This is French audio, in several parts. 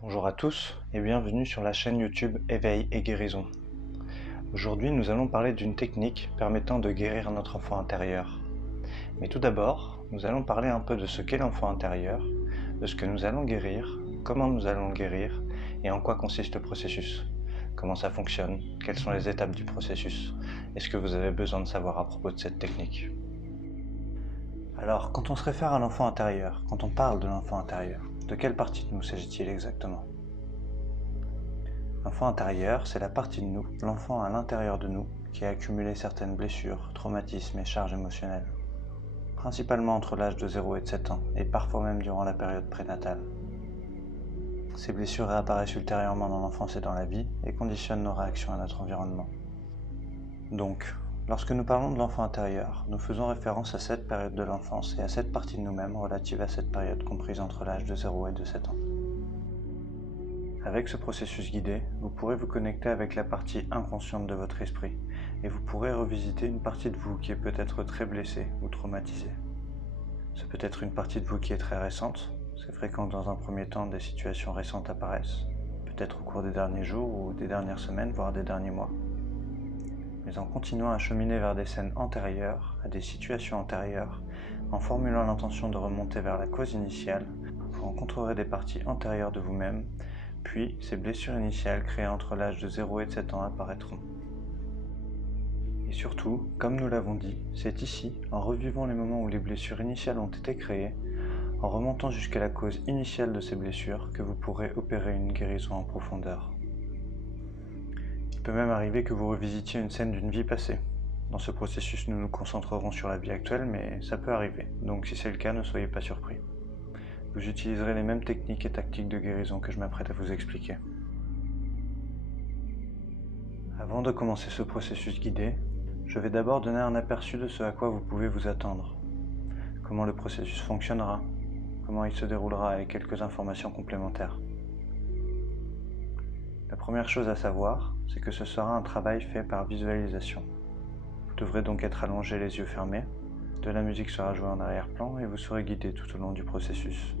Bonjour à tous et bienvenue sur la chaîne YouTube Éveil et Guérison. Aujourd'hui, nous allons parler d'une technique permettant de guérir notre enfant intérieur. Mais tout d'abord, nous allons parler un peu de ce qu'est l'enfant intérieur, de ce que nous allons guérir, comment nous allons le guérir et en quoi consiste le processus. Comment ça fonctionne, quelles sont les étapes du processus, et ce que vous avez besoin de savoir à propos de cette technique. Alors, quand on se réfère à l'enfant intérieur, quand on parle de l'enfant intérieur, de quelle partie de nous s'agit-il exactement ? L'enfant intérieur, c'est la partie de nous, l'enfant à l'intérieur de nous, qui a accumulé certaines blessures, traumatismes et charges émotionnelles. Principalement entre l'âge de 0 et de 7 ans, et parfois même durant la période prénatale. Ces blessures réapparaissent ultérieurement dans l'enfance et dans la vie, et conditionnent nos réactions à notre environnement. Donc, lorsque nous parlons de l'enfant intérieur, nous faisons référence à cette période de l'enfance et à cette partie de nous-mêmes relative à cette période comprise entre l'âge de 0 et de 7 ans. Avec ce processus guidé, vous pourrez vous connecter avec la partie inconsciente de votre esprit et vous pourrez revisiter une partie de vous qui est peut-être très blessée ou traumatisée. Ce peut être une partie de vous qui est très récente, c'est fréquent que dans un premier temps des situations récentes apparaissent, peut-être au cours des derniers jours ou des dernières semaines, voire des derniers mois. Mais en continuant à cheminer vers des scènes antérieures, à des situations antérieures, en formulant l'intention de remonter vers la cause initiale, vous rencontrerez des parties antérieures de vous-même. Puis, ces blessures initiales créées entre l'âge de 0 et de 7 ans apparaîtront. Et surtout, comme nous l'avons dit, c'est ici, en revivant les moments où les blessures initiales ont été créées, en remontant jusqu'à la cause initiale de ces blessures, que vous pourrez opérer une guérison en profondeur. Il peut même arriver que vous revisitiez une scène d'une vie passée. Dans ce processus, nous nous concentrerons sur la vie actuelle, mais ça peut arriver, donc si c'est le cas, ne soyez pas surpris. Vous utiliserez les mêmes techniques et tactiques de guérison que je m'apprête à vous expliquer. Avant de commencer ce processus guidé, je vais d'abord donner un aperçu de ce à quoi vous pouvez vous attendre, comment le processus fonctionnera, comment il se déroulera et quelques informations complémentaires. La première chose à savoir, c'est que ce sera un travail fait par visualisation. Vous devrez donc être allongé les yeux fermés, de la musique sera jouée en arrière-plan et vous serez guidé tout au long du processus.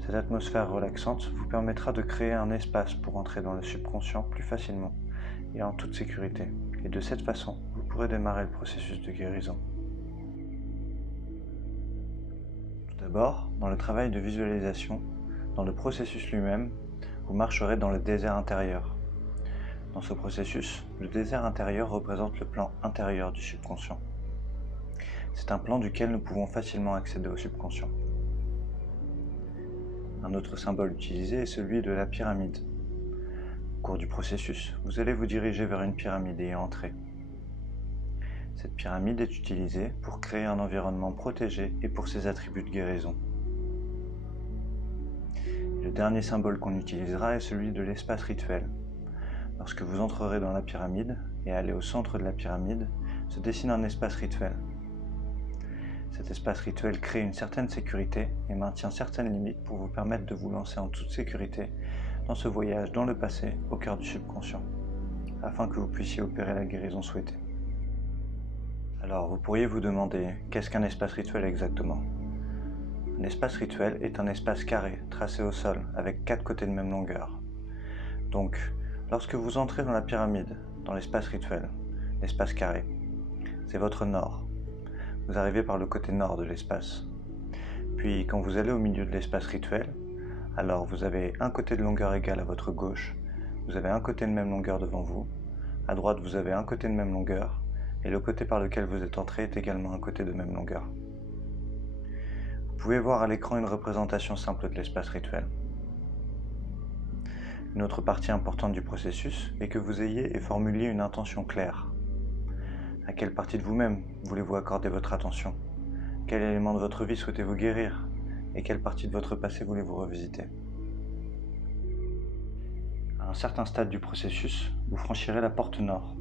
Cette atmosphère relaxante vous permettra de créer un espace pour entrer dans le subconscient plus facilement et en toute sécurité. Et de cette façon, vous pourrez démarrer le processus de guérison. Tout d'abord, dans le travail de visualisation, dans le processus lui-même, vous marcherez dans le désert intérieur. Dans ce processus, le désert intérieur représente le plan intérieur du subconscient. C'est un plan duquel nous pouvons facilement accéder au subconscient. Un autre symbole utilisé est celui de la pyramide. Au cours du processus, vous allez vous diriger vers une pyramide et y entrer. Cette pyramide est utilisée pour créer un environnement protégé et pour ses attributs de guérison. Le dernier symbole qu'on utilisera est celui de l'espace rituel. Lorsque vous entrerez dans la pyramide et allez au centre de la pyramide, se dessine un espace rituel. Cet espace rituel crée une certaine sécurité et maintient certaines limites pour vous permettre de vous lancer en toute sécurité dans ce voyage dans le passé au cœur du subconscient, afin que vous puissiez opérer la guérison souhaitée. Alors, vous pourriez vous demander, qu'est-ce qu'un espace rituel exactement ? Un espace rituel est un espace carré, tracé au sol, avec 4 côtés de même longueur. Donc, lorsque vous entrez dans la pyramide, dans l'espace rituel, l'espace carré, c'est votre nord. Vous arrivez par le côté nord de l'espace. Puis, quand vous allez au milieu de l'espace rituel, alors vous avez un côté de longueur égale à votre gauche, vous avez un côté de même longueur devant vous, à droite vous avez un côté de même longueur, et le côté par lequel vous êtes entré est également un côté de même longueur. Vous pouvez voir à l'écran une représentation simple de l'espace rituel. Une autre partie importante du processus est que vous ayez et formuliez une intention claire. À quelle partie de vous-même voulez-vous accorder votre attention ? Quel élément de votre vie souhaitez-vous guérir ? Et quelle partie de votre passé voulez-vous revisiter ? À un certain stade du processus, vous franchirez la porte nord.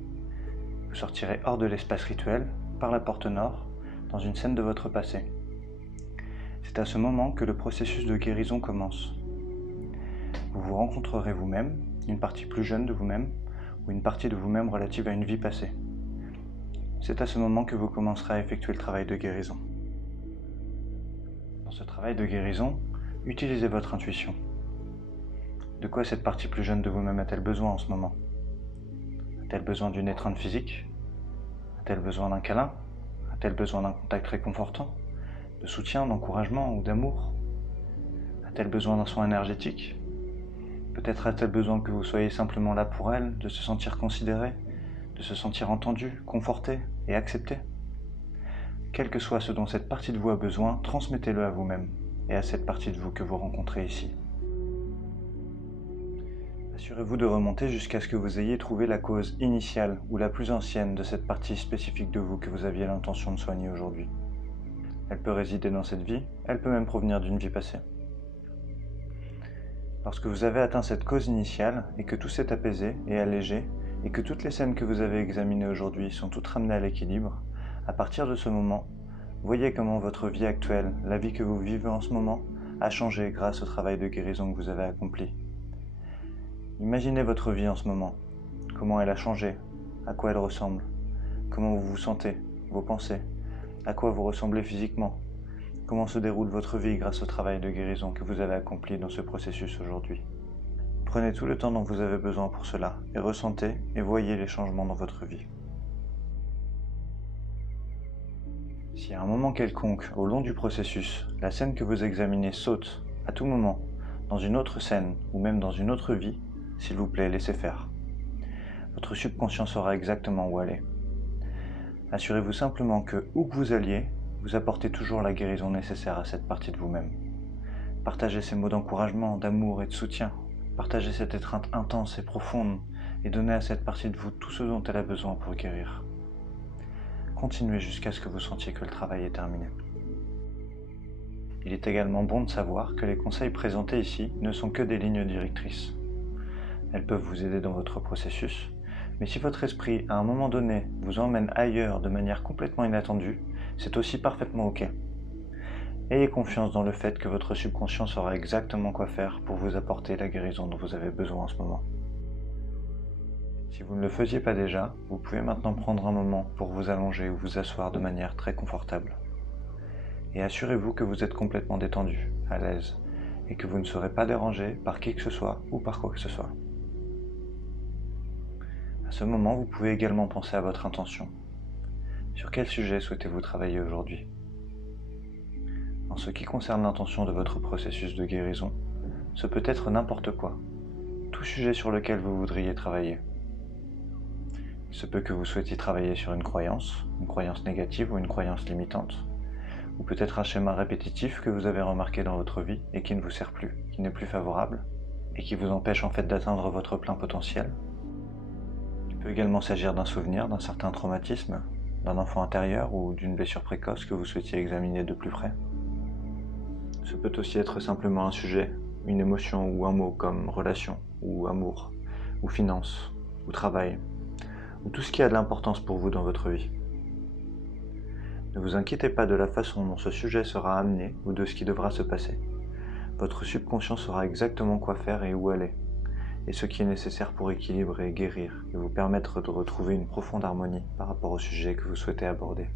Vous sortirez hors de l'espace rituel, par la porte nord, dans une scène de votre passé. C'est à ce moment que le processus de guérison commence. Vous vous rencontrerez vous-même, une partie plus jeune de vous-même, ou une partie de vous-même relative à une vie passée. C'est à ce moment que vous commencerez à effectuer le travail de guérison. Dans ce travail de guérison, utilisez votre intuition. De quoi cette partie plus jeune de vous-même a-t-elle besoin en ce moment? A-t-elle besoin d'une étreinte physique? A-t-elle besoin d'un câlin? A-t-elle besoin d'un contact réconfortant? De soutien, d'encouragement ou d'amour? A-t-elle besoin d'un soin énergétique? Peut-être a-t-elle besoin que vous soyez simplement là pour elle, de se sentir considéré, de se sentir entendu, conforté et accepté? Quel que soit ce dont cette partie de vous a besoin, transmettez-le à vous-même et à cette partie de vous que vous rencontrez ici. Assurez-vous de remonter jusqu'à ce que vous ayez trouvé la cause initiale ou la plus ancienne de cette partie spécifique de vous que vous aviez l'intention de soigner aujourd'hui. Elle peut résider dans cette vie, elle peut même provenir d'une vie passée. Lorsque vous avez atteint cette cause initiale et que tout s'est apaisé et allégé et que toutes les scènes que vous avez examinées aujourd'hui sont toutes ramenées à l'équilibre, à partir de ce moment, voyez comment votre vie actuelle, la vie que vous vivez en ce moment, a changé grâce au travail de guérison que vous avez accompli. Imaginez votre vie en ce moment, comment elle a changé, à quoi elle ressemble, comment vous vous sentez, vos pensées, à quoi vous ressemblez physiquement, comment se déroule votre vie grâce au travail de guérison que vous avez accompli dans ce processus aujourd'hui. Prenez tout le temps dont vous avez besoin pour cela et ressentez et voyez les changements dans votre vie. Si à un moment quelconque, au long du processus, la scène que vous examinez saute, à tout moment, dans une autre scène ou même dans une autre vie, s'il vous plaît, laissez faire. Votre subconscient saura exactement où aller. Assurez-vous simplement que, où que vous alliez, vous apportez toujours la guérison nécessaire à cette partie de vous-même. Partagez ces mots d'encouragement, d'amour et de soutien. Partagez cette étreinte intense et profonde et donnez à cette partie de vous tout ce dont elle a besoin pour guérir. Continuez jusqu'à ce que vous sentiez que le travail est terminé. Il est également bon de savoir que les conseils présentés ici ne sont que des lignes directrices. Elles peuvent vous aider dans votre processus, mais si votre esprit, à un moment donné, vous emmène ailleurs de manière complètement inattendue, c'est aussi parfaitement ok. Ayez confiance dans le fait que votre subconscient saura exactement quoi faire pour vous apporter la guérison dont vous avez besoin en ce moment. Si vous ne le faisiez pas déjà, vous pouvez maintenant prendre un moment pour vous allonger ou vous asseoir de manière très confortable. Et assurez-vous que vous êtes complètement détendu, à l'aise, et que vous ne serez pas dérangé par qui que ce soit ou par quoi que ce soit. À ce moment, vous pouvez également penser à votre intention. Sur quel sujet souhaitez-vous travailler aujourd'hui? En ce qui concerne l'intention de votre processus de guérison, ce peut être n'importe quoi, tout sujet sur lequel vous voudriez travailler. Il se peut que vous souhaitiez travailler sur une croyance négative ou une croyance limitante, ou peut-être un schéma répétitif que vous avez remarqué dans votre vie et qui ne vous sert plus, qui n'est plus favorable, et qui vous empêche en fait d'atteindre votre plein potentiel. Il peut également s'agir d'un souvenir, d'un certain traumatisme, d'un enfant intérieur ou d'une blessure précoce que vous souhaitiez examiner de plus près. Ce peut aussi être simplement un sujet, une émotion ou un mot comme relation, ou amour, ou finance, ou travail, ou tout ce qui a de l'importance pour vous dans votre vie. Ne vous inquiétez pas de la façon dont ce sujet sera amené ou de ce qui devra se passer. Votre subconscient saura exactement quoi faire et où aller, et ce qui est nécessaire pour équilibrer, guérir et vous permettre de retrouver une profonde harmonie par rapport au sujet que vous souhaitez aborder.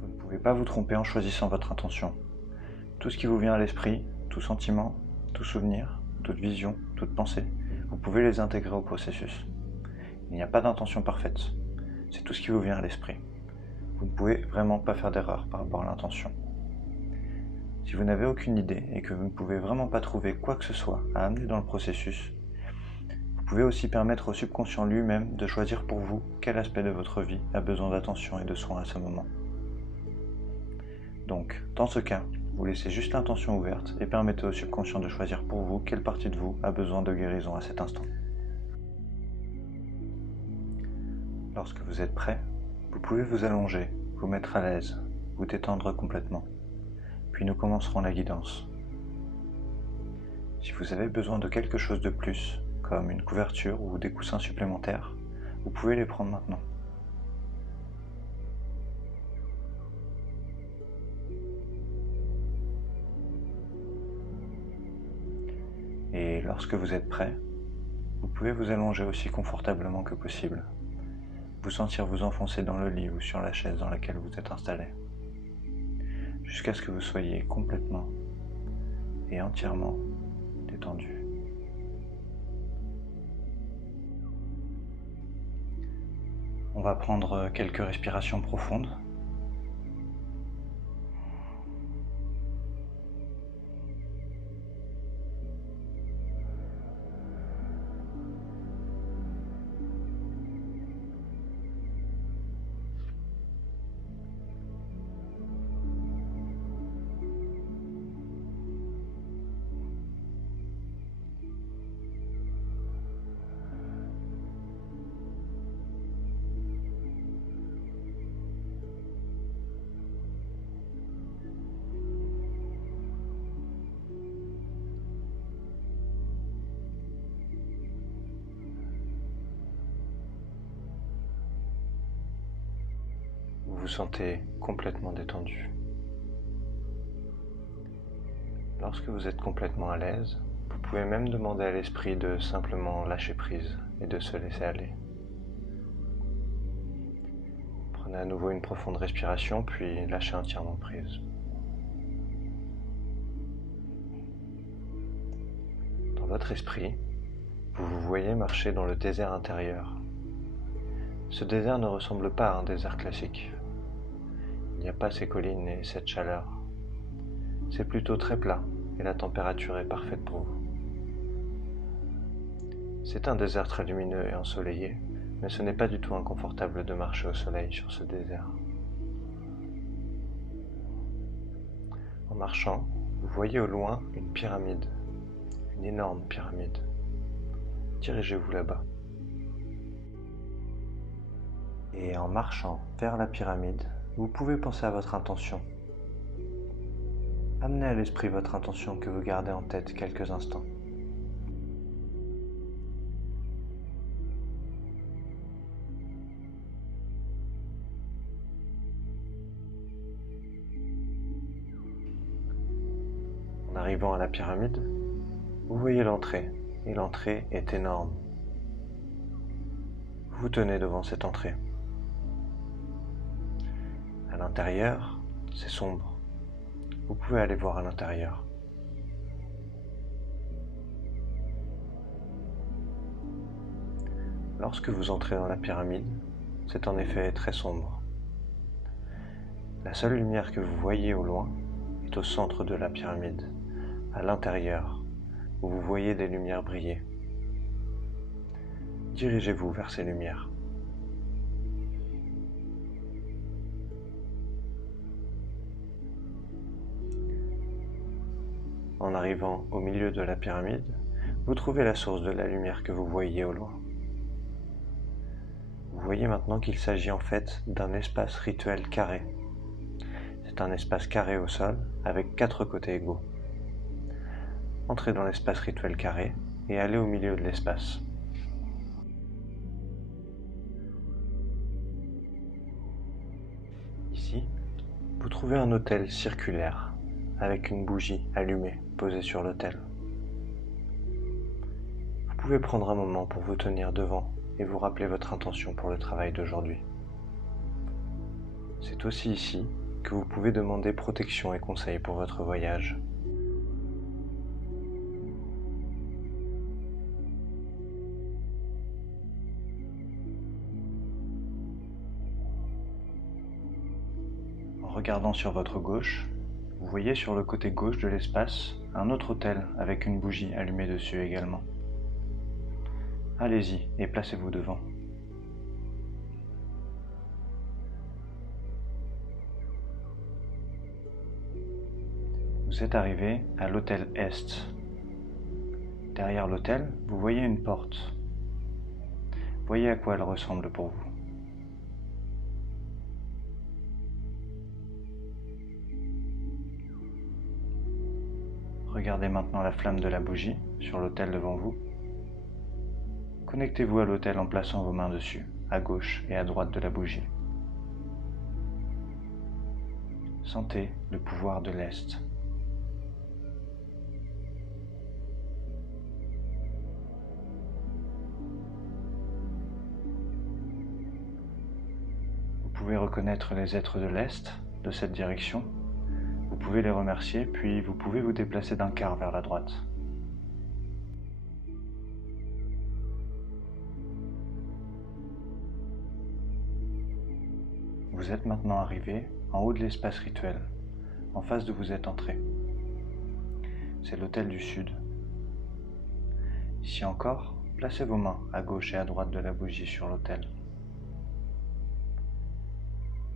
Vous ne pouvez pas vous tromper en choisissant votre intention. Tout ce qui vous vient à l'esprit, tout sentiment, tout souvenir, toute vision, toute pensée, vous pouvez les intégrer au processus. Il n'y a pas d'intention parfaite, c'est tout ce qui vous vient à l'esprit. Vous ne pouvez vraiment pas faire d'erreur par rapport à l'intention. Si vous n'avez aucune idée et que vous ne pouvez vraiment pas trouver quoi que ce soit à amener dans le processus, vous pouvez aussi permettre au subconscient lui-même de choisir pour vous quel aspect de votre vie a besoin d'attention et de soins à ce moment. Donc, dans ce cas, vous laissez juste l'intention ouverte et permettez au subconscient de choisir pour vous quelle partie de vous a besoin de guérison à cet instant. Lorsque vous êtes prêt, vous pouvez vous allonger, vous mettre à l'aise, vous détendre complètement. Puis nous commencerons la guidance. Si vous avez besoin de quelque chose de plus, comme une couverture ou des coussins supplémentaires, vous pouvez les prendre maintenant. Et lorsque vous êtes prêt, vous pouvez vous allonger aussi confortablement que possible, vous sentir vous enfoncer dans le lit ou sur la chaise dans laquelle vous êtes installé, jusqu'à ce que vous soyez complètement et entièrement détendu. détendu. On va prendre quelques respirations profondes. Vous vous sentez complètement détendu. Lorsque vous êtes complètement à l'aise, vous pouvez même demander à l'esprit de simplement lâcher prise et de se laisser aller. Prenez à nouveau une profonde respiration, puis lâchez entièrement prise. Dans votre esprit, vous vous voyez marcher dans le désert intérieur. Ce désert ne ressemble pas à un désert classique. Il n'y a pas ces collines et cette chaleur. C'est plutôt très plat et la température est parfaite pour vous. C'est un désert très lumineux et ensoleillé, mais ce n'est pas du tout inconfortable de marcher au soleil sur ce désert. En marchant, vous voyez au loin une pyramide, une énorme pyramide. Dirigez-vous là-bas. Et en marchant vers la pyramide, vous pouvez penser à votre intention. Amenez à l'esprit votre intention que vous gardez en tête quelques instants. En arrivant à la pyramide, vous voyez l'entrée, et l'entrée est énorme. Vous vous tenez devant cette entrée. À l'intérieur, c'est sombre. Vous pouvez aller voir à l'intérieur. Lorsque vous entrez dans la pyramide, c'est en effet très sombre. La seule lumière que vous voyez au loin est au centre de la pyramide, à l'intérieur, où vous voyez des lumières briller. Dirigez-vous vers ces lumières. En arrivant au milieu de la pyramide, vous trouvez la source de la lumière que vous voyez au loin. Vous voyez maintenant qu'il s'agit en fait d'un espace rituel carré. C'est un espace carré au sol avec 4 côtés égaux. Entrez dans l'espace rituel carré et allez au milieu de l'espace. Ici, vous trouvez un autel circulaire avec une bougie allumée posée sur l'autel. Vous pouvez prendre un moment pour vous tenir devant et vous rappeler votre intention pour le travail d'aujourd'hui. C'est aussi ici que vous pouvez demander protection et conseils pour votre voyage. En regardant sur votre gauche, vous voyez sur le côté gauche de l'espace un autre autel avec une bougie allumée dessus également. Allez-y et placez-vous devant. Vous êtes arrivé à l'autel Est. Derrière l'autel, vous voyez une porte. Voyez à quoi elle ressemble pour vous. Regardez maintenant la flamme de la bougie sur l'autel devant vous. Connectez-vous à l'autel en plaçant vos mains dessus, à gauche et à droite de la bougie. Sentez le pouvoir de l'Est. Vous pouvez reconnaître les êtres de l'Est, de cette direction. Vous pouvez les remercier, puis vous pouvez vous déplacer d'un quart vers la droite. Vous êtes maintenant arrivé en haut de l'espace rituel, en face d'où vous êtes entré. C'est l'hôtel du Sud. Ici encore, placez vos mains à gauche et à droite de la bougie sur l'autel.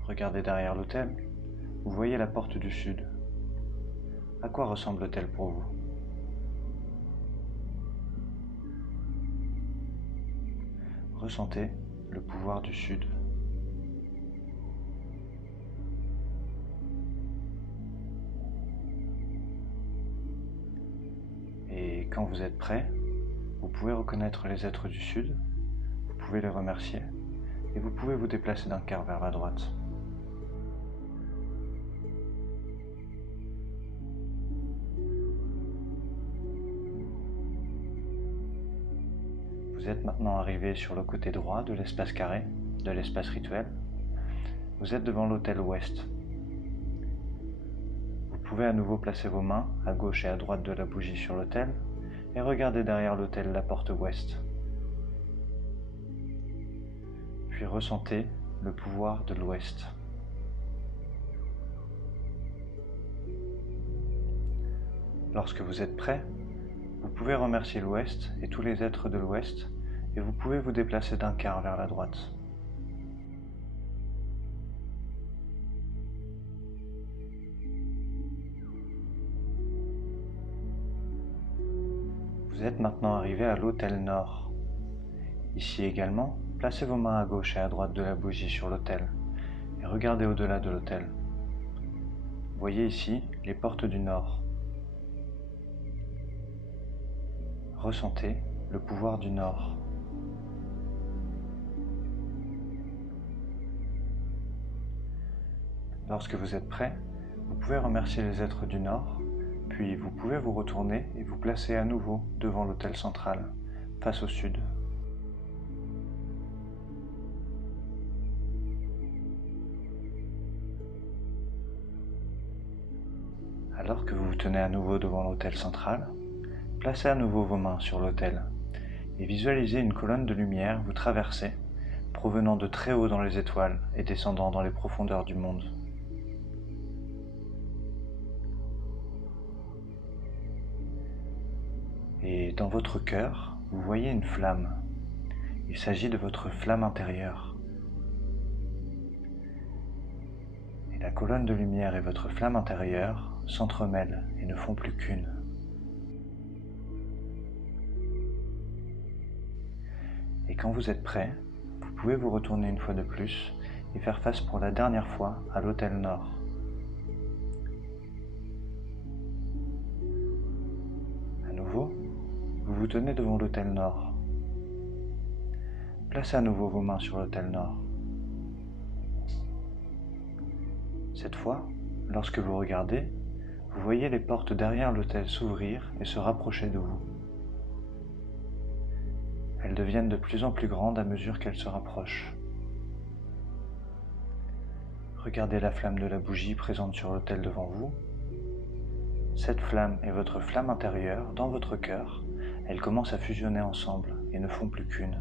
Regardez derrière l'autel, vous voyez la porte du Sud. À quoi ressemble l'autel pour vous? Ressentez le pouvoir du Sud. Et quand vous êtes prêt, vous pouvez reconnaître les êtres du Sud, vous pouvez les remercier et vous pouvez vous déplacer d'un quart vers la droite. Vous êtes maintenant arrivé sur le côté droit de l'espace carré, de l'espace rituel. Vous êtes devant l'autel ouest. Vous pouvez à nouveau placer vos mains à gauche et à droite de la bougie sur l'autel et regarder derrière l'autel la porte ouest. Puis ressentez le pouvoir de l'ouest. Lorsque vous êtes prêt, vous pouvez remercier l'ouest et tous les êtres de l'ouest et vous pouvez vous déplacer d'un quart vers la droite. Vous êtes maintenant arrivé à l'autel nord. Ici également, placez vos mains à gauche et à droite de la bougie sur l'autel et regardez au-delà de l'autel. Voyez ici les portes du nord. Ressentez le pouvoir du nord. Lorsque vous êtes prêt, vous pouvez remercier les êtres du nord, puis vous pouvez vous retourner et vous placer à nouveau devant l'autel central, face au sud. Alors que vous vous tenez à nouveau devant l'autel central, placez à nouveau vos mains sur l'autel et visualisez une colonne de lumière vous traverser, provenant de très haut dans les étoiles et descendant dans les profondeurs du monde. Et dans votre cœur, vous voyez une flamme. Il s'agit de votre flamme intérieure. Et la colonne de lumière et votre flamme intérieure s'entremêlent et ne font plus qu'une. Et quand vous êtes prêt, vous pouvez vous retourner une fois de plus et faire face pour la dernière fois à l'autel nord. À nouveau, vous vous tenez devant l'autel nord. Placez à nouveau vos mains sur l'autel nord. Cette fois, lorsque vous regardez, vous voyez les portes derrière l'autel s'ouvrir et se rapprocher de vous. Elles deviennent de plus en plus grandes à mesure qu'elles se rapprochent. Regardez la flamme de la bougie présente sur l'autel devant vous. Cette flamme est votre flamme intérieure dans votre cœur. Elles commencent à fusionner ensemble et ne font plus qu'une.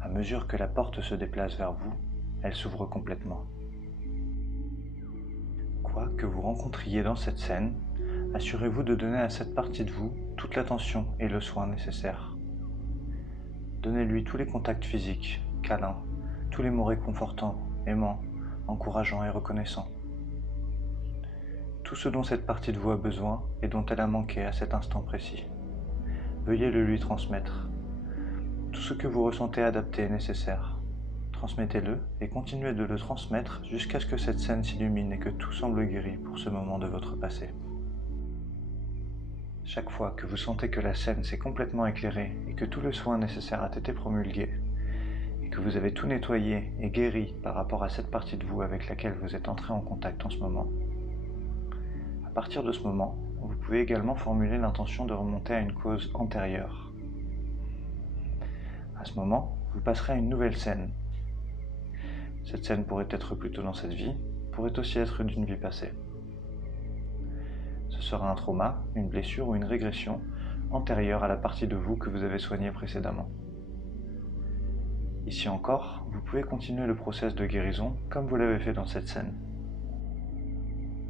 À mesure que la porte se déplace vers vous, elle s'ouvre complètement. Quoi que vous rencontriez dans cette scène, assurez-vous de donner à cette partie de vous toute l'attention et le soin nécessaires. Donnez-lui tous les contacts physiques, câlins, tous les mots réconfortants, aimants, encourageants et reconnaissants. Tout ce dont cette partie de vous a besoin et dont elle a manqué à cet instant précis. Veuillez le lui transmettre. Tout ce que vous ressentez adapté est nécessaire. Transmettez-le et continuez de le transmettre jusqu'à ce que cette scène s'illumine et que tout semble guéri pour ce moment de votre passé. Chaque fois que vous sentez que la scène s'est complètement éclairée et que tout le soin nécessaire a été promulgué, et que vous avez tout nettoyé et guéri par rapport à cette partie de vous avec laquelle vous êtes entré en contact en ce moment, à partir de ce moment, vous pouvez également formuler l'intention de remonter à une cause antérieure. À ce moment, vous passerez à une nouvelle scène. Cette scène pourrait être plutôt dans cette vie, pourrait aussi être d'une vie passée. Ce sera un trauma, une blessure ou une régression antérieure à la partie de vous que vous avez soignée précédemment. Ici encore, vous pouvez continuer le process de guérison comme vous l'avez fait dans cette scène.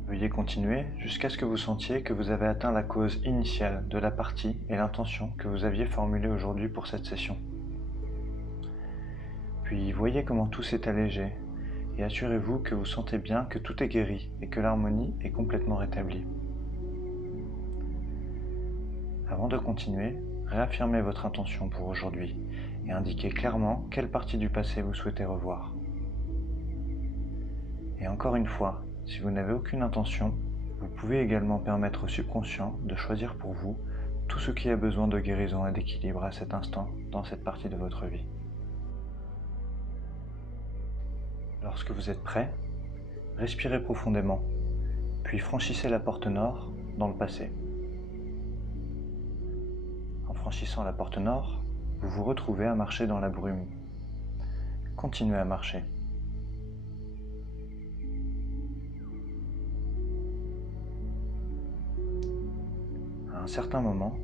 Veuillez continuer jusqu'à ce que vous sentiez que vous avez atteint la cause initiale de la partie et l'intention que vous aviez formulée aujourd'hui pour cette session. Puis voyez comment tout s'est allégé et assurez-vous que vous sentez bien que tout est guéri et que l'harmonie est complètement rétablie. Avant de continuer, réaffirmez votre intention pour aujourd'hui et indiquez clairement quelle partie du passé vous souhaitez revoir. Et encore une fois, si vous n'avez aucune intention, vous pouvez également permettre au subconscient de choisir pour vous tout ce qui a besoin de guérison et d'équilibre à cet instant dans cette partie de votre vie. Lorsque vous êtes prêt, respirez profondément, puis franchissez la porte nord dans le passé. En franchissant la porte nord, vous vous retrouvez à marcher dans la brume. Continuez à marcher. À un certain moment,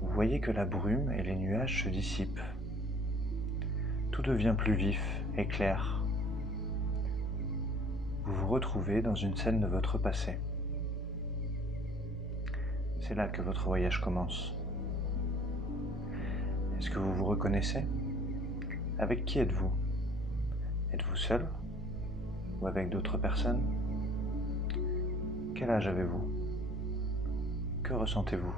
vous voyez que la brume et les nuages se dissipent. Tout devient plus vif et clair. Vous vous retrouvez dans une scène de votre passé. C'est là que votre voyage commence. Est-ce que vous vous reconnaissez? Avec qui êtes-vous? Êtes-vous seul? Ou avec d'autres personnes? Quel âge avez-vous? Que ressentez-vous?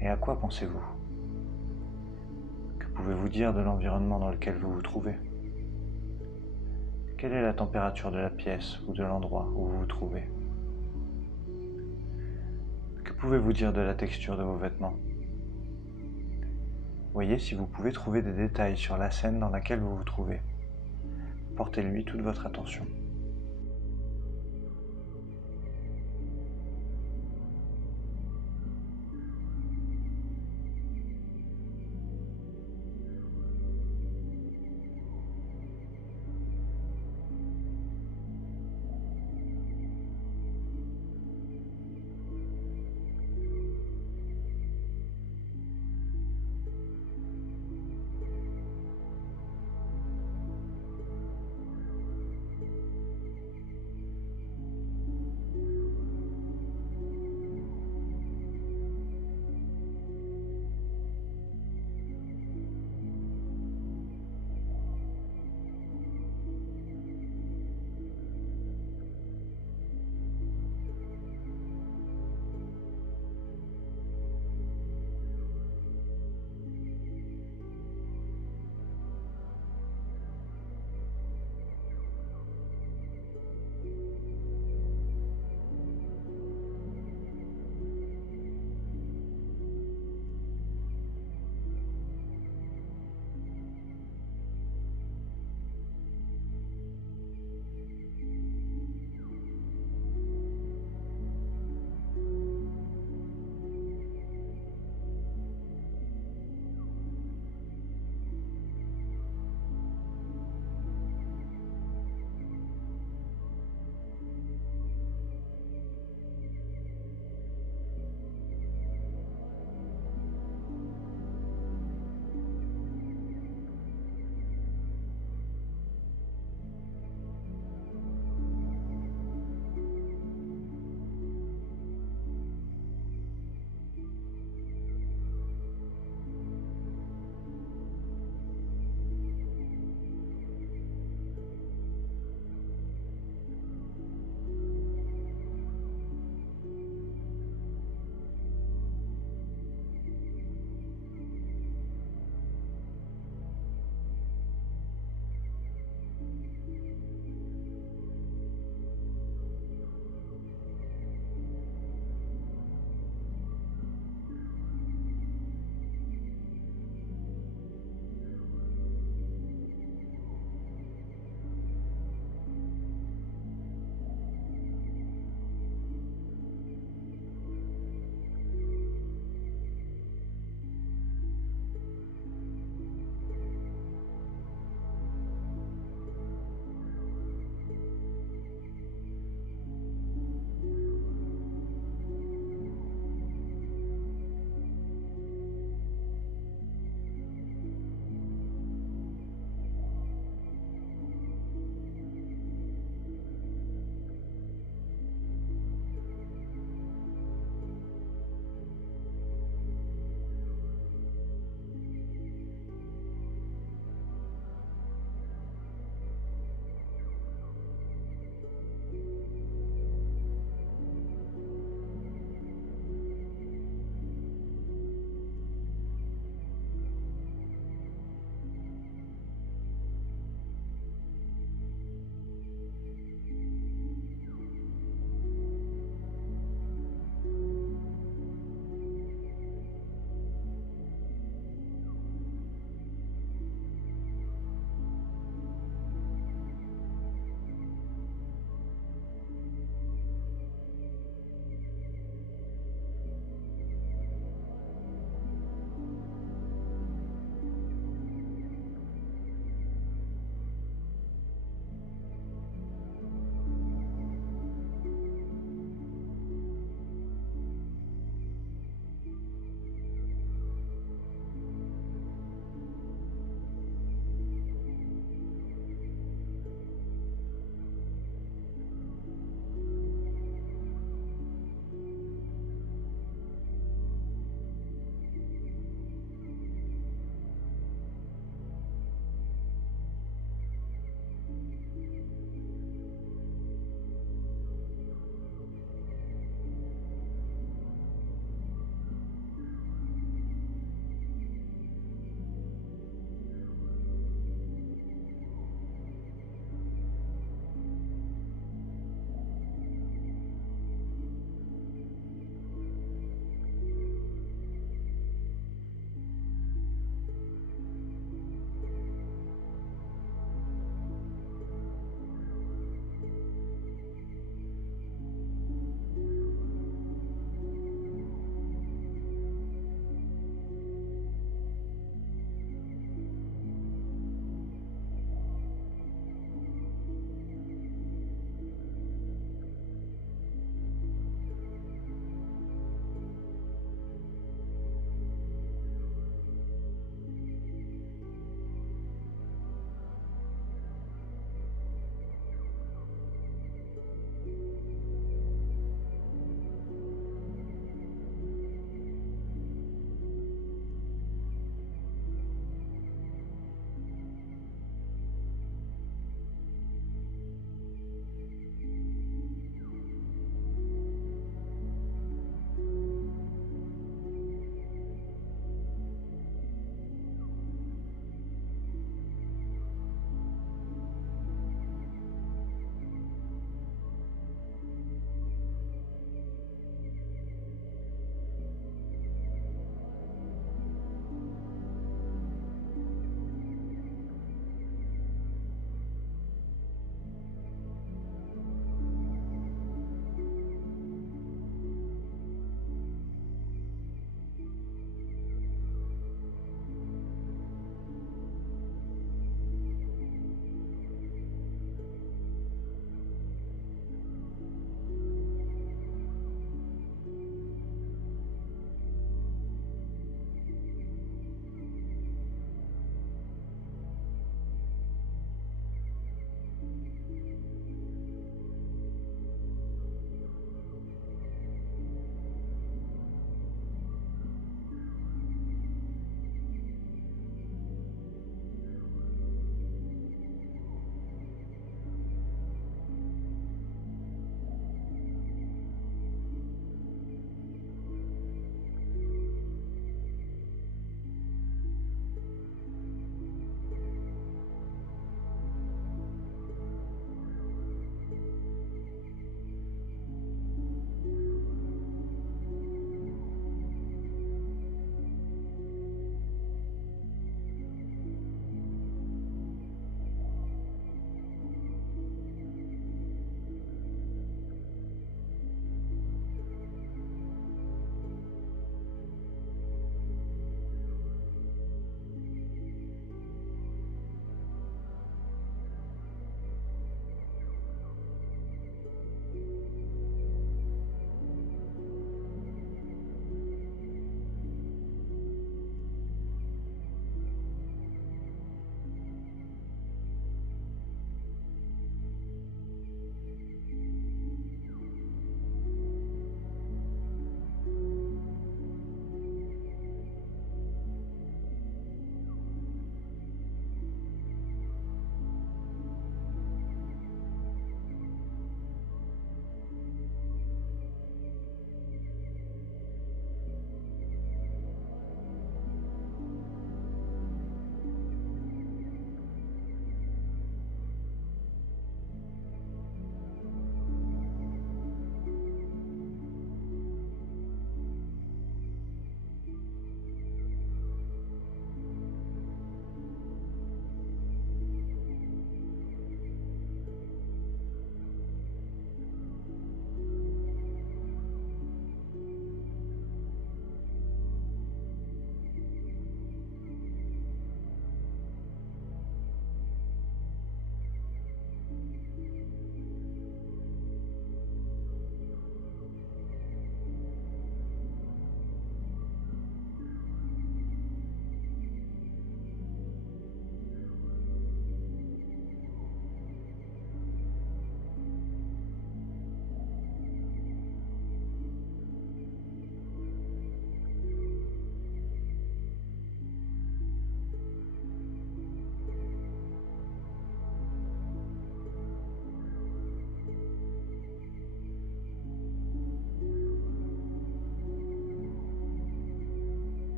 Et à quoi pensez-vous? Que pouvez-vous dire de l'environnement dans lequel vous vous trouvez? Quelle est la température de la pièce ou de l'endroit où vous vous trouvez? Que pouvez-vous dire de la texture de vos vêtements? Voyez si vous pouvez trouver des détails sur la scène dans laquelle vous vous trouvez. Portez-lui toute votre attention.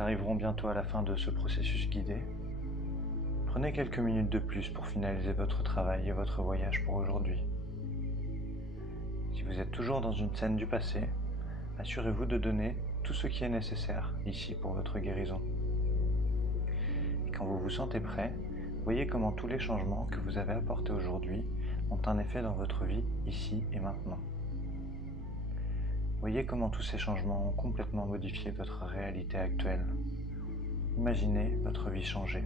Nous arriverons bientôt à la fin de ce processus guidé. Prenez quelques minutes de plus pour finaliser votre travail et votre voyage pour aujourd'hui. Si vous êtes toujours dans une scène du passé, assurez-vous de donner tout ce qui est nécessaire ici pour votre guérison. Et quand vous vous sentez prêt, voyez comment tous les changements que vous avez apportés aujourd'hui ont un effet dans votre vie ici et maintenant. Voyez comment tous ces changements ont complètement modifié votre réalité actuelle. Imaginez votre vie changer.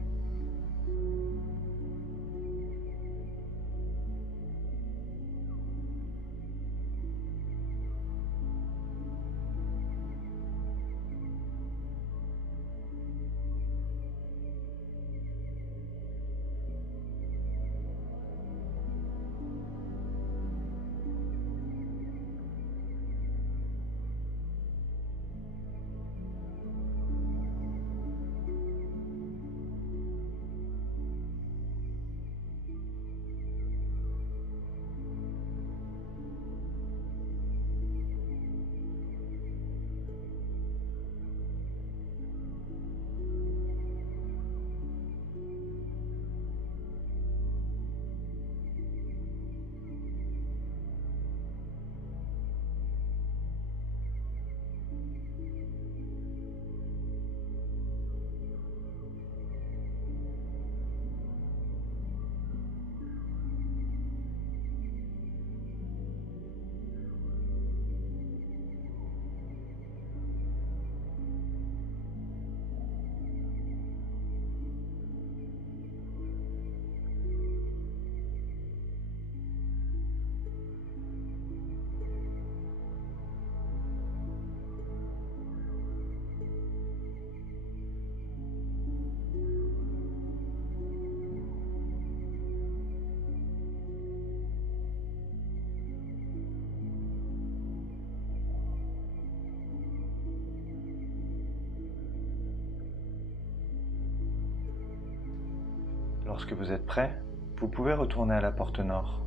Lorsque vous êtes prêt, vous pouvez retourner à la porte nord.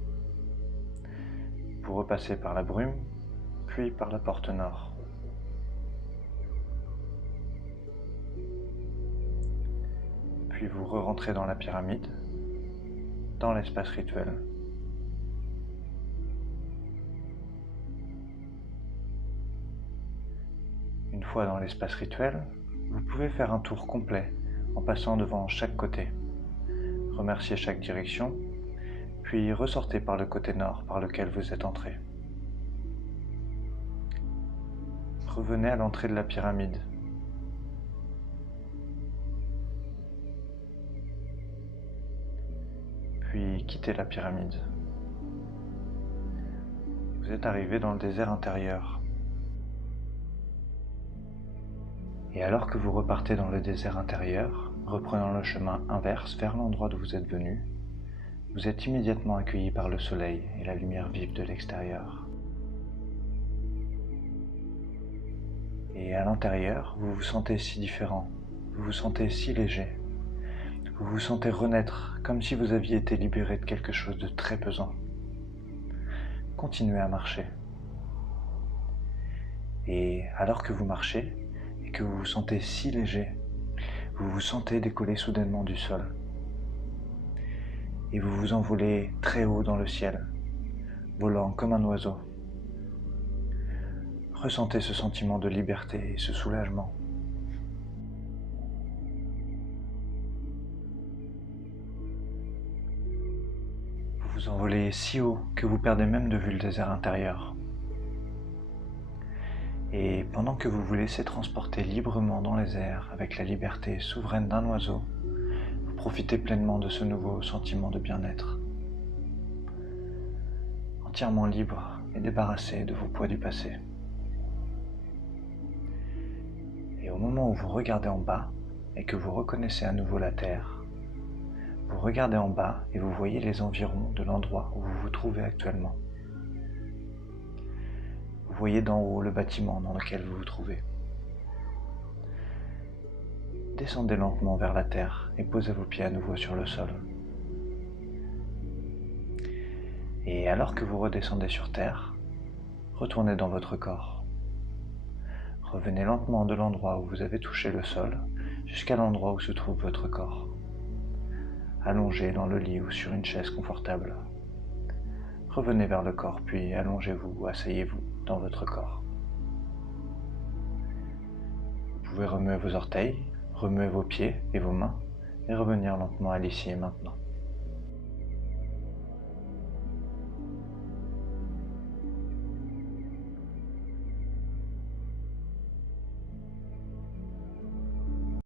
Vous repassez par la brume, puis par la porte nord. Puis vous re-rentrez dans la pyramide, dans l'espace rituel. Une fois dans l'espace rituel, vous pouvez faire un tour complet en passant devant chaque côté. Remerciez chaque direction, puis ressortez par le côté nord par lequel vous êtes entré. Revenez à l'entrée de la pyramide. Puis quittez la pyramide. Vous êtes arrivé dans le désert intérieur. Et alors que vous repartez dans le désert intérieur, reprenant le chemin inverse vers l'endroit d'où vous êtes venu, vous êtes immédiatement accueilli par le soleil et la lumière vive de l'extérieur. Et à l'intérieur, vous vous sentez si différent, vous vous sentez si léger, vous vous sentez renaître comme si vous aviez été libéré de quelque chose de très pesant. Continuez à marcher. Et alors que vous marchez, et que vous vous sentez si léger, vous vous sentez décoller soudainement du sol. Et vous vous envolez très haut dans le ciel, volant comme un oiseau. Ressentez ce sentiment de liberté et ce soulagement. Vous vous envolez si haut que vous perdez même de vue le désert intérieur. Et pendant que vous vous laissez transporter librement dans les airs avec la liberté souveraine d'un oiseau, vous profitez pleinement de ce nouveau sentiment de bien-être. Entièrement libre et débarrassé de vos poids du passé. Et au moment où vous regardez en bas et que vous reconnaissez à nouveau la terre, vous regardez en bas et vous voyez les environs de l'endroit où vous vous trouvez actuellement. Vous voyez d'en haut le bâtiment dans lequel vous vous trouvez. Descendez lentement vers la terre et posez vos pieds à nouveau sur le sol. Et alors que vous redescendez sur terre, retournez dans votre corps. Revenez lentement de l'endroit où vous avez touché le sol jusqu'à l'endroit où se trouve votre corps. Allongé dans le lit ou sur une chaise confortable. Revenez vers le corps, puis allongez-vous ou asseyez-vous dans votre corps. Vous pouvez remuer vos orteils, remuer vos pieds et vos mains et revenir lentement à l'ici et maintenant.